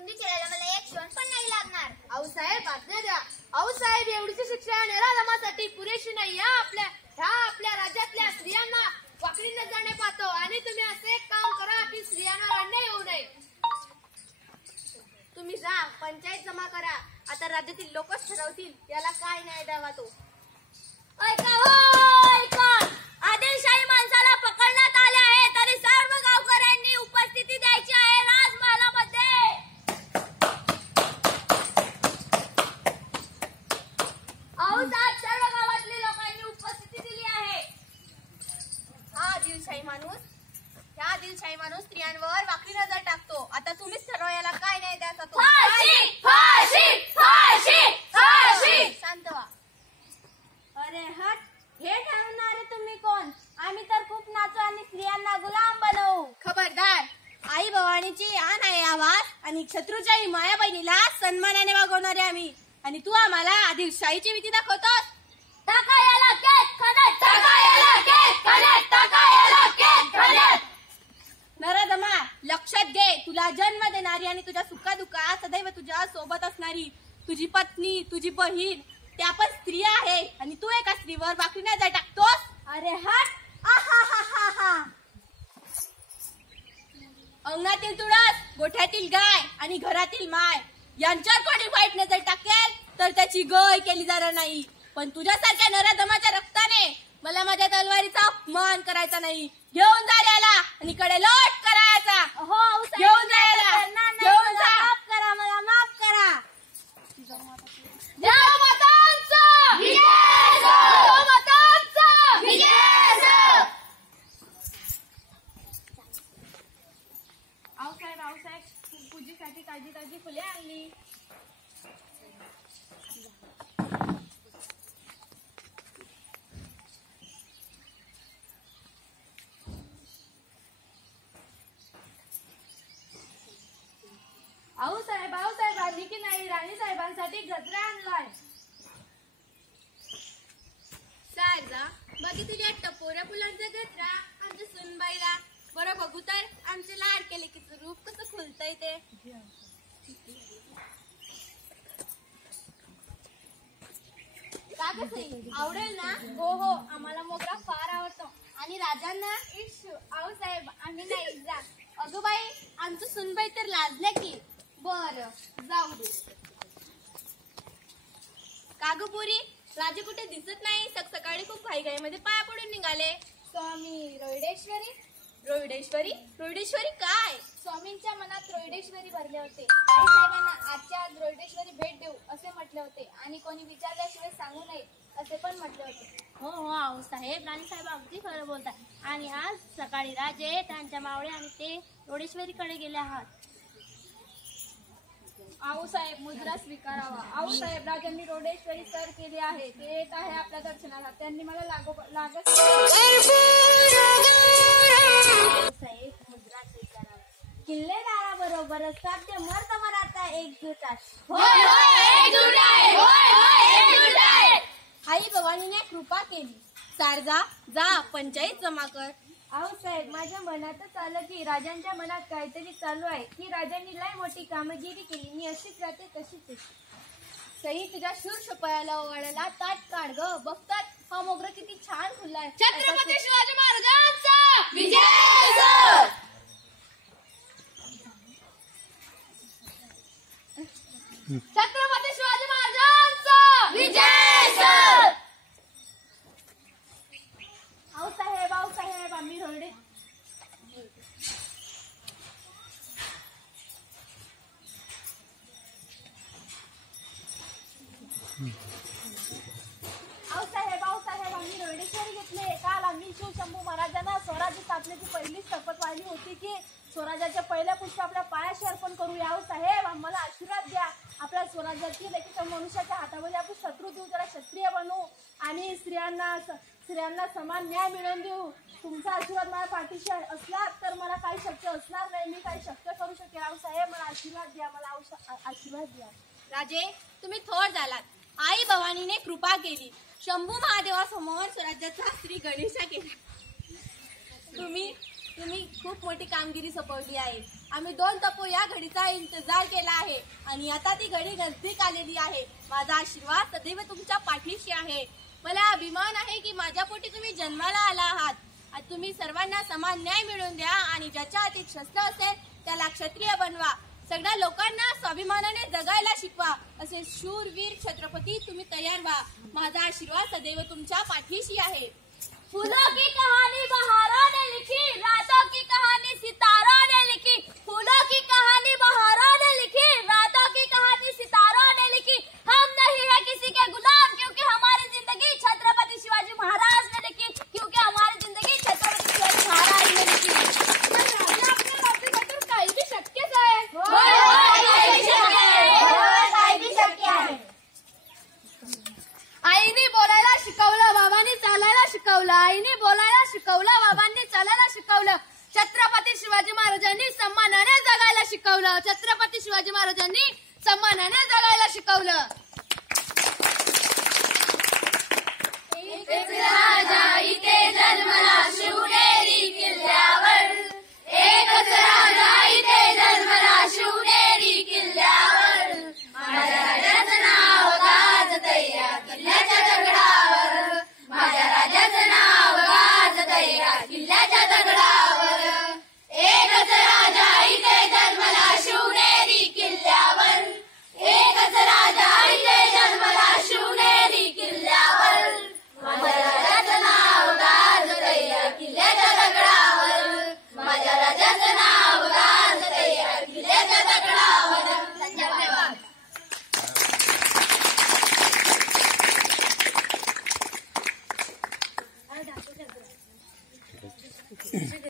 बुंदी चिरायला मला एक क्षण पण नाही लागणार. आऊसाहेब आज्ञा द्या. आऊसाहेब एवढीची शिक्षा निराधमासाठी पुरेशी नाही. आपल्या राज्यातल्या स्त्रियांना वाकडी नजरेने पाहतो आणि तुम्ही असे एक काम करा की स्त्रियांवर अन्याय होऊ नये. तुम्ही जा, पंचायत जमा करा. आता राज्यातील लोकच ठरवतील याला काय न्याय द्यावा तो. ऐका हो ऐका, आदिलशाही माणसाला पकडण्यात आले आहे तरी सर्व गावकऱ्यांनी उपस्थिती द्यायची आहे राजमहालामध्ये. आऊसाहेब सर्व गावातल्या लोकांनी उपस्थिती दिली आहे. ह्या आदिलशाही माणूस स्त्रियांवर वाकडी नजर टाकतो. आता तुम्हीच ठरवा याला काय न्याय द्यायचा तो. फाशी फाशी फाशी फाशी. शांत व्हा. अरे हट, हे ठरवणारे तुम्ही कोण? आम्ही तर खूप नाचू आणि स्त्रियांना गुलाम बनवू. खबरदार, आई भवानीची आण आहे आवाज आणि शत्रूच्याही माया बहिणीला सन्मानाने वागवणारे आम्ही आणि तू आम्हाला आदिलशाहीची भीती दाखवतोस. टाका याला केस खड्यात, टाका याला केस खड्यात, टाका याला केस खड्यात. नराधमा, लक्षात घे, तुला जन्म देणारी आणि तुझ्या सुखादुःखात सदैव तुझ्या सोबत असणारी तुझी पत्नी, तुझी बहीण त्या पण स्त्री आहे आणि तू एका स्त्रीवर वाकडी नजर टाकतोस. अरे हट. आहा. अंगणातील तुळस, गोठ्यातील गाय आणि घरातील माय यांच्यावर कोणी वाईट नजर टाकेल तर त्याची गय केली जाणार नाही. पण तुझ्यासारख्या नराधमाच्या रक्ताने मला माझ्या तलवारीचा अपमान करायचा नाही. घेऊन जा याला आणि कडे लोट करायचा. हो घेऊन जा याला. घेऊन जा. माफ करा, मला माफ करा. आऊसाहेब पूजेसाठी ताजी फुले आणली. आऊसाहेब आली की नाही? राणी साहेबांसाठी गजरा आणलाय. सारजा, बघितली टपोऱ्या फुलांचा गजरा आमच्या सुनबाईला. बरं बघू तर आमचे लाडके लेकीचं रूप कसं खुलतंय ते. का कसं आवडेल ना? हो, आम्हाला मोगरा फार आवडतो. आणि राजांना आऊसाहेब आम्ही नाही जा. अगं बाई, आमचं सुनबाई तर लाजल्या की. बर जाऊ दे. का ग पुरी, राजे कुठे दिसत नाही? सकाळी खूप घाईघाईमध्ये पाया पडून निघाले. स्वामी रोहिडेश्वरी. रोहिडेश्वरी काय? स्वामींच्या मनात रोहिडेश्वरी भरले होते. आई साहेबांना आजच्या आज रोहिडेश्वरी भेट देऊ असे म्हटले होते आणि कोणी विचारल्याशिवाय सांगू नये असे पण म्हटले होते. हो आऊसाहेब, राणीसाहेब अगदी खरं बोलतात. आणि आज सकाळी राजे, त्यांच्या मावळे आणि ते रोहिडेश्वरीकडे गेले आहात. आऊसाहेब मुद्रा स्वीकारावा. आऊसाहेब, राजांनी रोहिडेश्वरी सर केली आहे. ते येत आहे आपल्या दर्शनाला. त्यांनी मला लागत आऊसाहेब, मुद्रा स्वीकारावा. किल्लेदाराबरोबर साध्य मर्द मराठा एकजूट आई भवानीने कृपा केली. सारजा, जा पंचायत जमा कर. आऊसाहेब, माझ्या मनातच आलं की राजांच्या मनात काहीतरी चालू आहे की राजांनी लय मोठी कामगिरी केली. मी अशीच राहते तशीच. सई, तुझ्या शूर शपयाला ओवाळायला ताट काढ ग. बघतात हा मोगरा किती छान फुललाय. छत्रपती शिवाजी महाराजांचा विजय. छत्रपती शिवाजी महाराजांचा विजय. आऊसाहेब आम्ही रोहिडे आम्ही रोहिडेश्वरी घेतले. काल आम्ही शिवशंभू महाराजांना स्वराज्य स्थापनेची पहिली शपथ वाहिली होती की स्वराज्याच्या पहिल्या पुष्प आपल्या पायाशी अर्पण करूया. आऊसाहेब, आम्हाला आशीर्वाद द्या. आपल्या स्वराज्यातील एका मनुष्याच्या हातामध्ये आपण शत्रू देऊ, जरा क्षत्रिय बनवू आणि स्त्रियांना समान न्याय मिळवून देऊ. तुमचा आशीर्वाद माझ्या पाठीशी असला तर मला काही शक्य असणार नाही. मी काही शक्य करू शकेल. आऊसाहेब, मला आशीर्वाद द्या. मला आशीर्वाद द्या. राजे, तुम्ही थोर झालात. आई भवानीने कृपा केली. शंभू महादेवासमोर स्वराज्याचा श्री गणेशा केला. तुम्ही तुम्ही खूप मोठी कामगिरी सोपवली आहे. आम्ही 2 तपो या घडीचा इंतजार केला आहे आणि आता ती घडी नजदीक आलेली आहे. माझा आशीर्वाद सदैव तुमच्या पाठीशी आहे. मला अभिमान आहे की माझ्या पोटी तुम्ही जन्माला आला आहात. तुम्ही सर्वांना समान न्याय मिळवून द्या आणि ज्याच्या हाती शस्त्र असेल त्याला क्षत्रिय बनवा. सगळ्या लोकांना स्वाभिमानाने जगायला शिकवा. असे शूरवीर छत्रपती तुम्ही तयार व्हा. माझा आशीर्वाद सदैव तुमच्या पाठीशी आहे. फूलों की कहानी बहारों ने लिखी, रातों की कहानी सितारों ने लिखी. फूलों की कहानी बहारों ने लिखी, रातों की कहानी सितारों ने लिखी. हम नहीं है किसी के गुलाम, क्योंकि हमारी जिंदगी छत्रपति शिवाजी महाराज ने लिखी. क्योंकि हमारी जिंदगी छत्रपति शिवाजी महाराज ने लिखी. काही बी शक्यच आहे. काही बी शक्य आहे. आईने बोलायला शिकवलं, बाबांनी चालायला शिकवलं. आईने बोलायला शिकवलं, बाबांनी चालायला शिकवलं. छत्रपती शिवाजी महाराजांनी सन्मानाने जगायला शिकवलं. छत्रपती शिवाजी महाराजांनी सन्मानाने जगायला शिकवलं. एक राजा इथे जन्मला, शिवने